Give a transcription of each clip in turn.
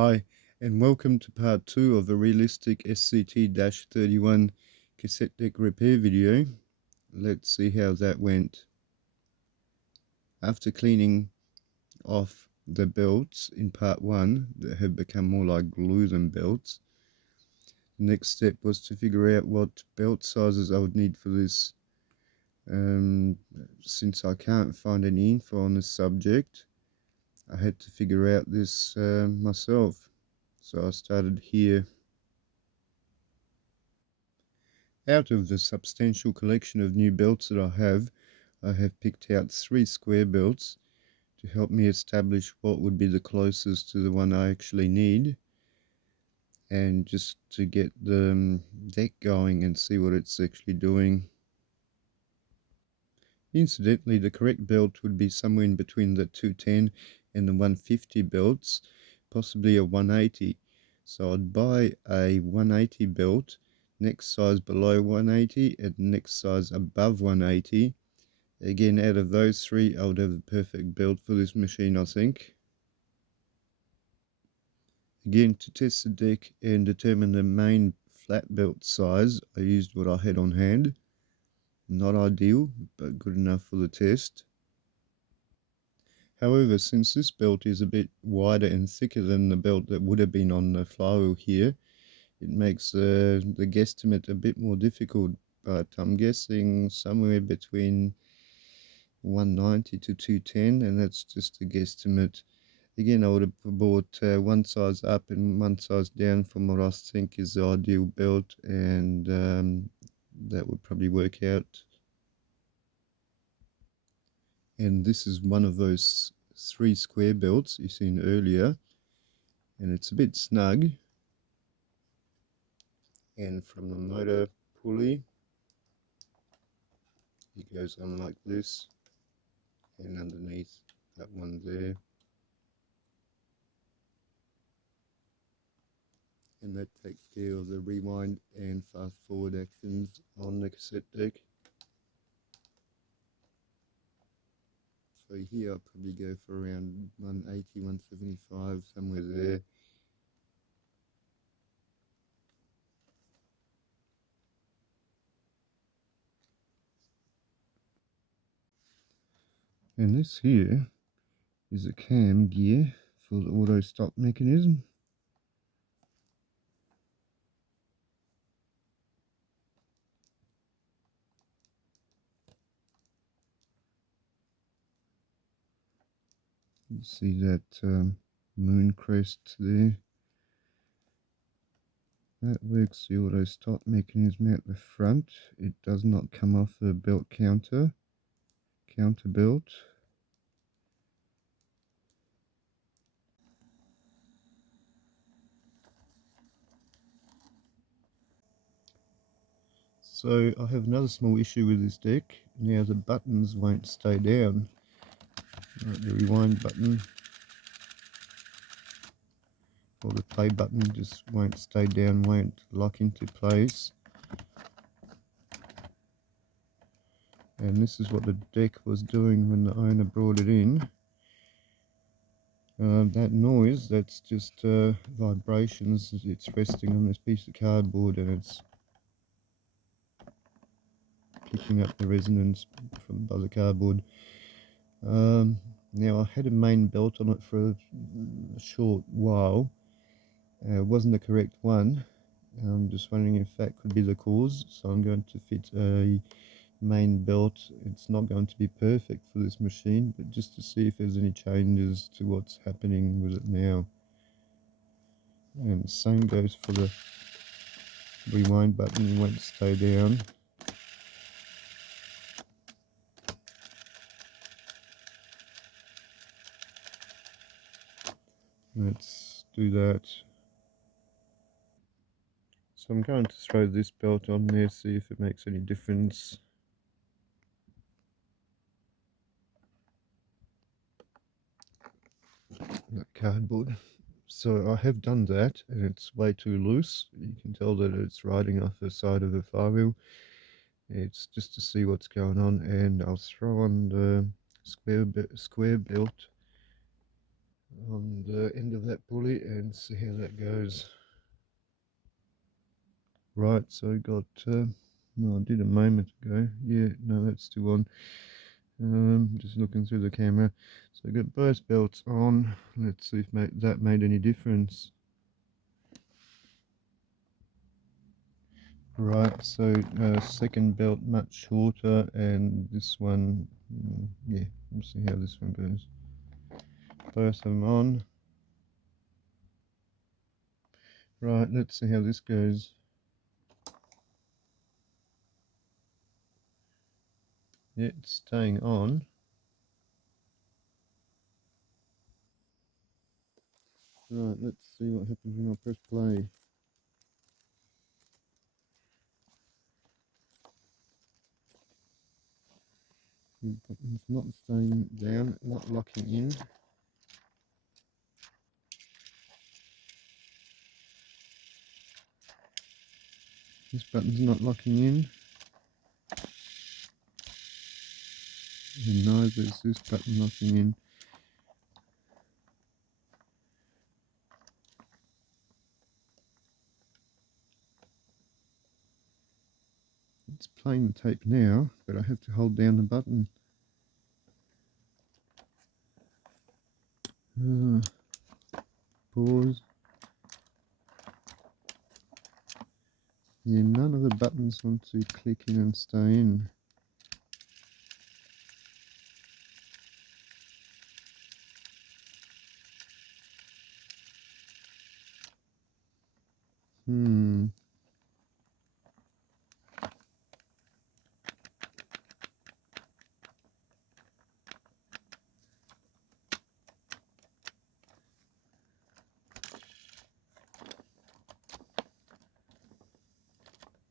Hi, and welcome to part 2 of the realistic SCT-31 cassette deck repair video. Let's see how that went. After cleaning off the belts in part 1 that had become more like glue than belts, the next step was to figure out what belt sizes I would need for this. Since I can't find any info on this subject, I had to figure out this myself. So I started here. Out of the substantial collection of new belts that I have picked out 3 square belts to help me establish what would be the closest to the one I actually need, and just to get the deck going and see what it's actually doing. Incidentally, the correct belt would be somewhere in between the 210 and the 150 belts, possibly a 180. So I'd buy a 180 belt, next size below 180 and next size above 180. Again, out of those 3, I would have the perfect belt for this machine, I think. Again, to test the deck and determine the main flat belt size, I used what I had on hand. Not ideal, but good enough for the test. However, since this belt is a bit wider and thicker than the belt that would have been on the flywheel here, it makes the guesstimate a bit more difficult, but I'm guessing somewhere between 190 to 210, and that's just a guesstimate. Again, I would have bought one size up and one size down from what I think is the ideal belt, and that would probably work out. And this is one of those 3 square belts you seen earlier, and it's a bit snug. And from the motor pulley, it goes on like this, and underneath that one there. And that takes care of the rewind and fast forward actions on the cassette deck. So here I'll probably go for around 180, 175, somewhere there. And this here is a cam gear for the auto stop mechanism. You see that moon crest there. That works the auto stop mechanism at the front. It does not come off the belt counter belt. So I have another small issue with this deck. Now the buttons won't stay down. The rewind button or the play button just won't stay down, won't lock into place. And this is what the deck was doing when the owner brought it in. That noise, that's just vibrations. It's resting on this piece of cardboard and it's picking up the resonance from by the cardboard. Now I had a main belt on it for a short while. It wasn't the correct one. I'm just wondering if that could be the cause. So I'm going to fit a main belt. It's not going to be perfect for this machine, but just to see if there's any changes to what's happening with it now. And the same goes for the rewind button. It won't stay down. Let's do that. So I'm going to throw this belt on there, see if it makes any difference. That cardboard. So I have done that, and it's way too loose. You can tell that it's riding off the side of the flywheel. It's just to see what's going on, and I'll throw on the square belt on the end of that pulley and see how that goes. Right, so I got, no, I did a moment ago. Yeah, no, that's still on. Just looking through the camera. So I got both belts on. Let's see if that made any difference. Right, so second belt much shorter, and this one, yeah, we'll see how this one goes. Both of them on. Right, let's see how this goes. Yeah, it's staying on. Right, let's see what happens when I press play. It's not staying down, not locking in. This button's not locking in. And neither is this button locking in. It's playing the tape now, but I have to hold down the button. Pause. Yeah, none of the buttons want to click in and stay in.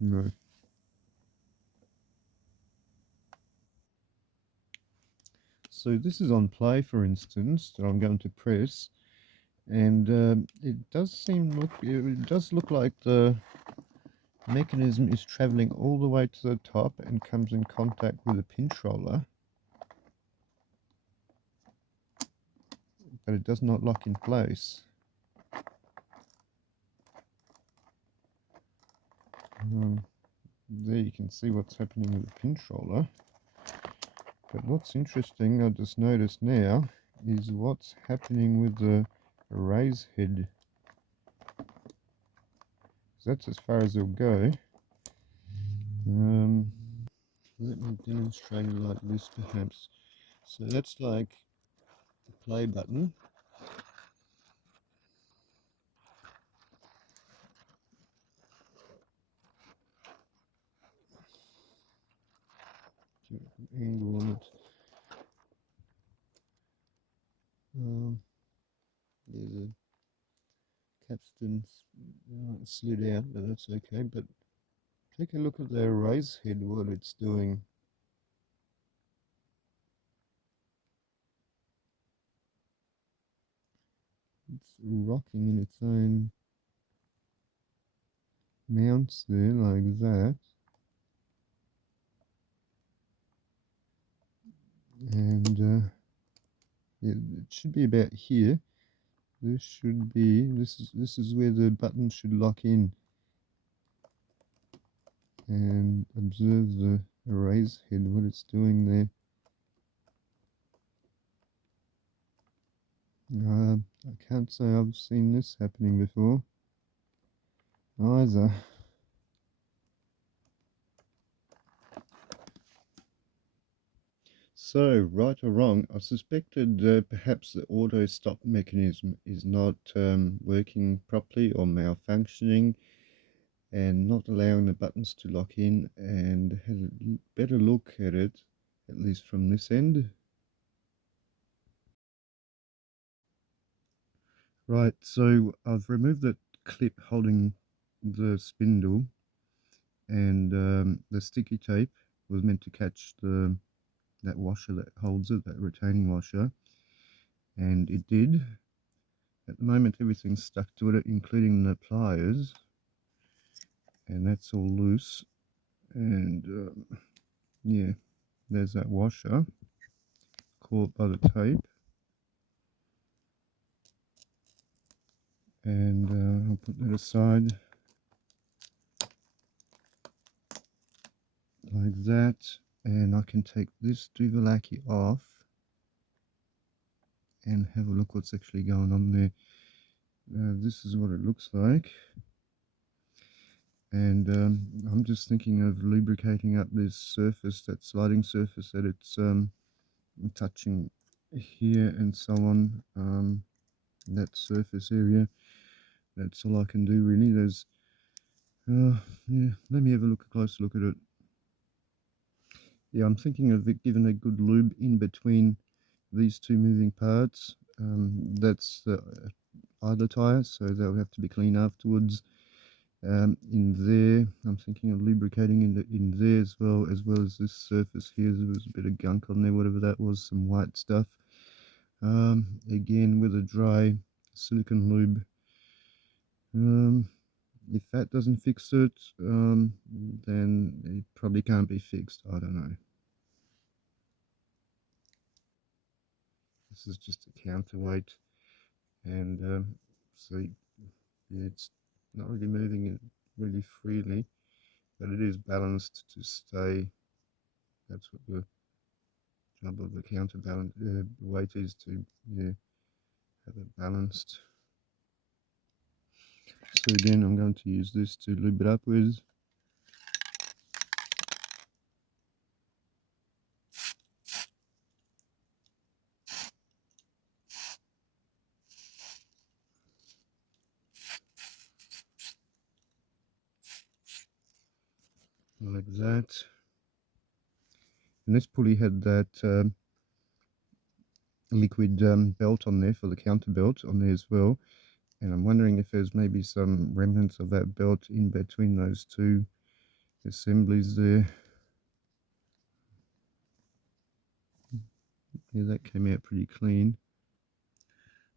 No. So this is on play, for instance, that I'm going to press, and it does look like the mechanism is traveling all the way to the top and comes in contact with the pinch roller, but it does not lock in place. There you can see what's happening with the pinch roller. But what's interesting, I just noticed now, is what's happening with the raise head. That's as far as it'll go. Let me demonstrate it like this perhaps. So that's like the play button. Angle on it. There's a capstan slid out, but that's okay. But take a look at the raise head, what it's doing. It's rocking in its own mounts there, like that. And yeah, it should be about here. This is where the button should lock in. And observe the raise head, what it's doing there. I can't say I've seen this happening before either. So, right or wrong, I suspected perhaps the auto stop mechanism is not working properly or malfunctioning and not allowing the buttons to lock in, and had a better look at it, at least from this end. Right, so I've removed that clip holding the spindle, and the sticky tape was meant to catch that washer that holds it, that retaining washer, and it did. At the moment everything's stuck to it, including the pliers, and that's all loose. And yeah, there's that washer caught by the tape. and I'll put that aside like that, and I can take this Duvalaki off and have a look what's actually going on there. This is what it looks like, and I'm just thinking of lubricating up this surface, that sliding surface that it's touching here and so on, that surface area. That's all I can do really. There's yeah, let me have a closer look at it. Yeah, I'm thinking of it giving a good lube in between these two moving parts. That's the idler tire, so they'll have to be clean afterwards. In there, I'm thinking of lubricating in there as well as this surface here. There was a bit of gunk on there, whatever that was, some white stuff. Again with a dry silicone lube. If that doesn't fix it, then it probably can't be fixed. I don't know. This is just a counterweight, and see, yeah, it's not really moving it really freely, but it is balanced to stay. That's what the job of the counterbalance weight is, to have it balanced. So again, I'm going to use this to lube it up with. Like that. And this pulley had that liquid belt on there for the counter belt on there as well, and I'm wondering if there's maybe some remnants of that belt in between those two assemblies there. Yeah, that came out pretty clean.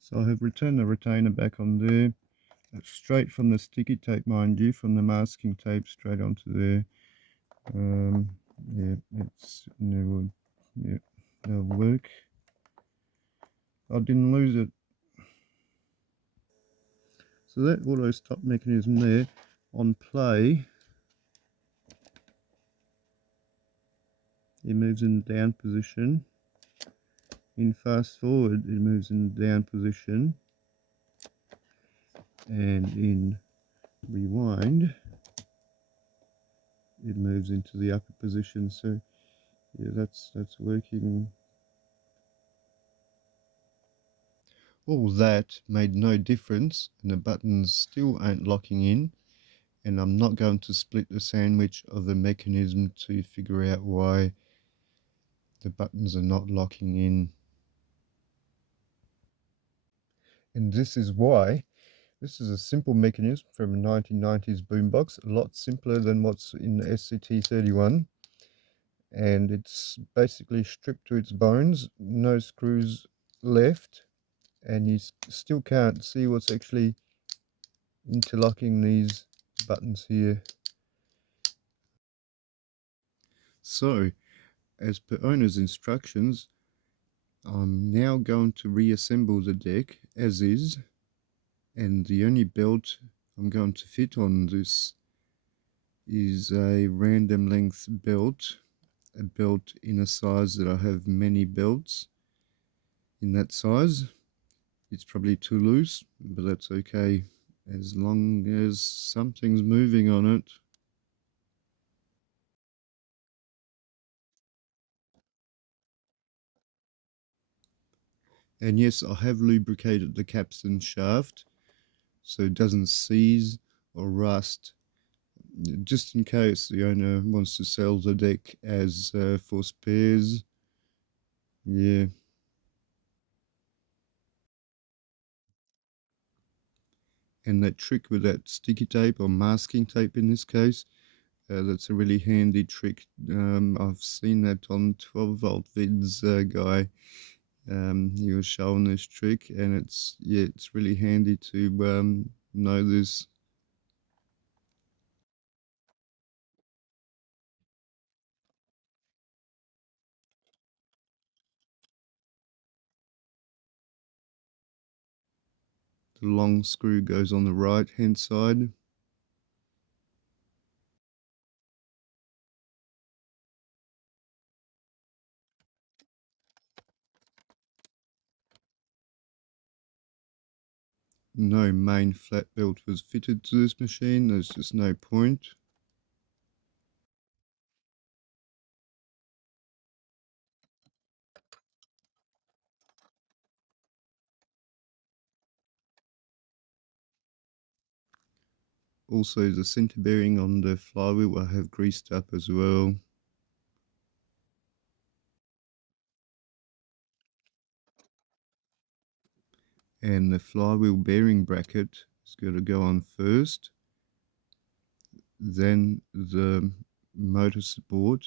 So I have returned the retainer back on there, straight from the sticky tape, mind you, from the masking tape straight onto there. Yeah, yeah, that'll work. I didn't lose it. So that auto stop mechanism there, on play, it moves in the down position. In fast forward, it moves in the down position, and in rewind, it moves into the upper position. So yeah, that's working. All that made no difference, and the buttons still aren't locking in, and I'm not going to split the sandwich of the mechanism to figure out why the buttons are not locking in. And this is why. This is a simple mechanism from a 1990s boombox, a lot simpler than what's in the SCT-31, and it's basically stripped to its bones, no screws left, and you still can't see what's actually interlocking these buttons here. So, as per owner's instructions, I'm now going to reassemble the deck as is, and the only belt I'm going to fit on this is a random length belt, a belt in a size that I have many belts in that size. It's probably too loose, but that's okay as long as something's moving on it. And yes, I have lubricated the capstan shaft so it doesn't seize or rust, just in case the owner wants to sell the deck as for spares. Yeah. And that trick with that sticky tape, or masking tape in this case, that's a really handy trick. I've seen that on 12-volt vids guy. He was showing this trick, and it's really handy to know this. The long screw goes on the right hand side. No main flat belt was fitted to this machine, there's just no point. Also the centre bearing on the flywheel I have greased up as well. And the flywheel bearing bracket is going to go on first, then the motor support,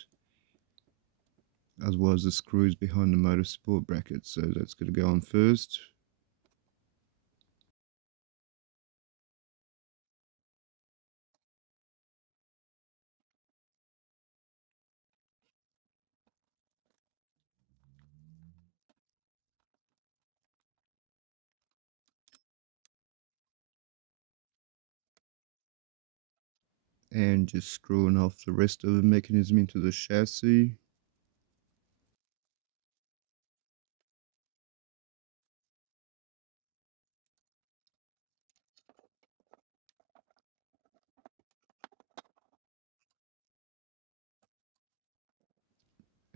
as well as the screws behind the motor support bracket. So that's going to go on first. And just screwing off the rest of the mechanism into the chassis.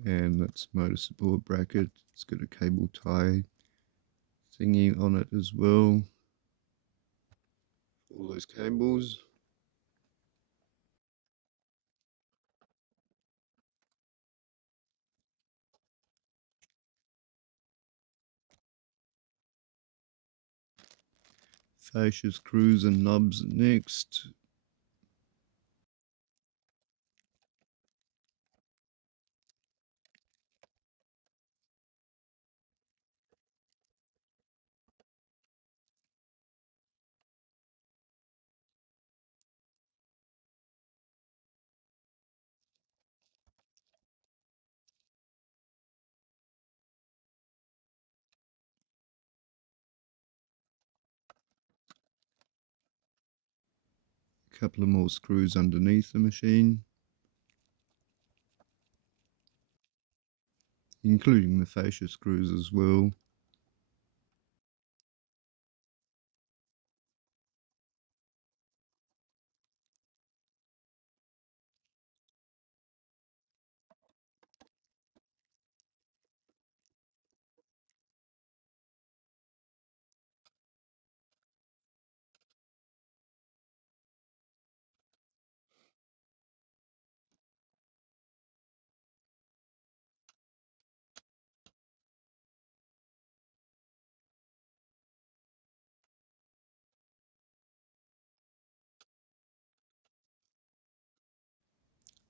And that's motor support bracket. It's got a cable tie thingy on it as well. All those cables. Fascia screws and knobs next. A couple of more screws underneath the machine, including the fascia screws as well.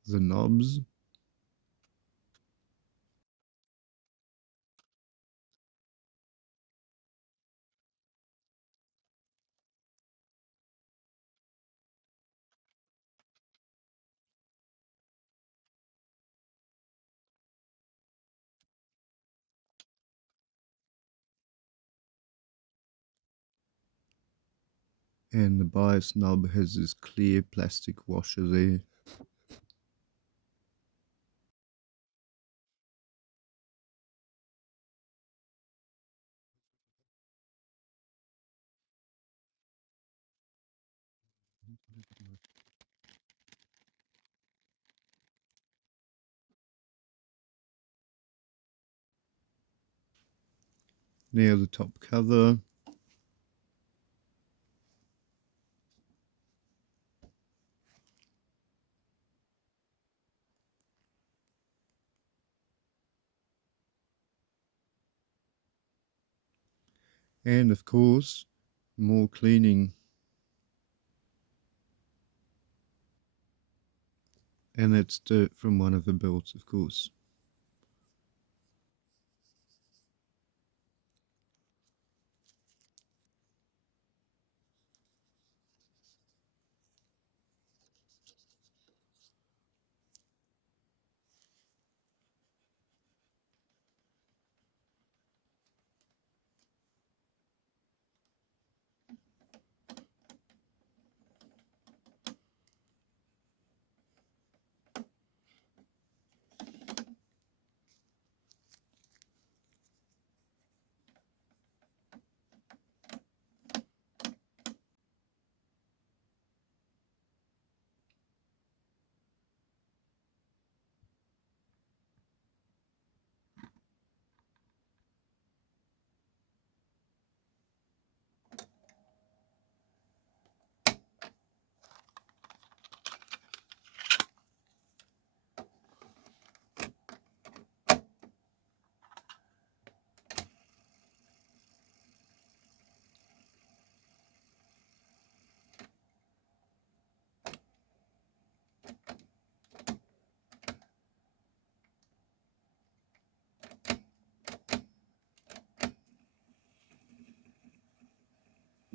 The knobs. And the bias knob has this clear plastic washer there. Now the top cover. And of course, more cleaning. And that's dirt from one of the belts, of course.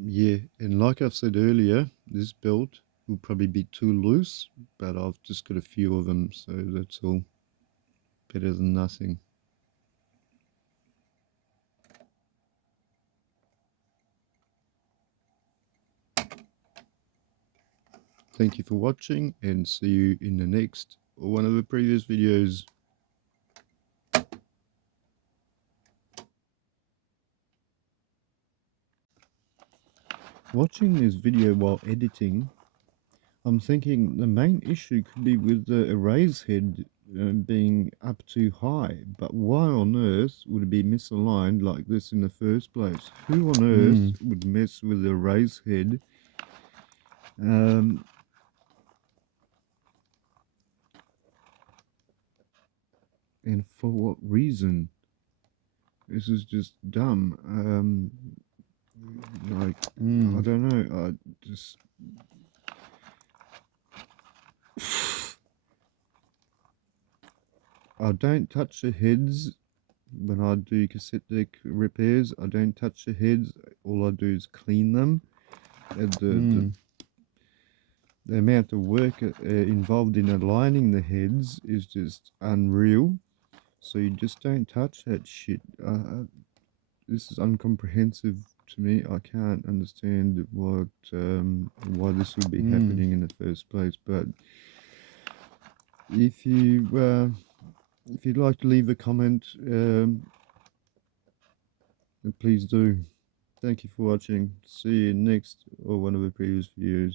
Yeah, and like I've said earlier, this belt will probably be too loose, but I've just got a few of them, so that's all. Better than nothing. Thank you for watching, and see you in the next or one of the previous videos. Watching this video while editing, I'm thinking the main issue could be with the erase head being up too high, but why on earth would it be misaligned like this in the first place? Who on earth would mess with the erase head? And for what reason? This is just dumb. Like, I don't know, I just... I don't touch the heads when I do cassette deck repairs. I don't touch the heads. All I do is clean them. The amount of work involved in aligning the heads is just unreal. So you just don't touch that shit. This is incomprehensive to me. I can't understand why this would be happening in the first place. But if you'd like to leave a comment, please do. Thank you for watching. See you next or one of the previous videos.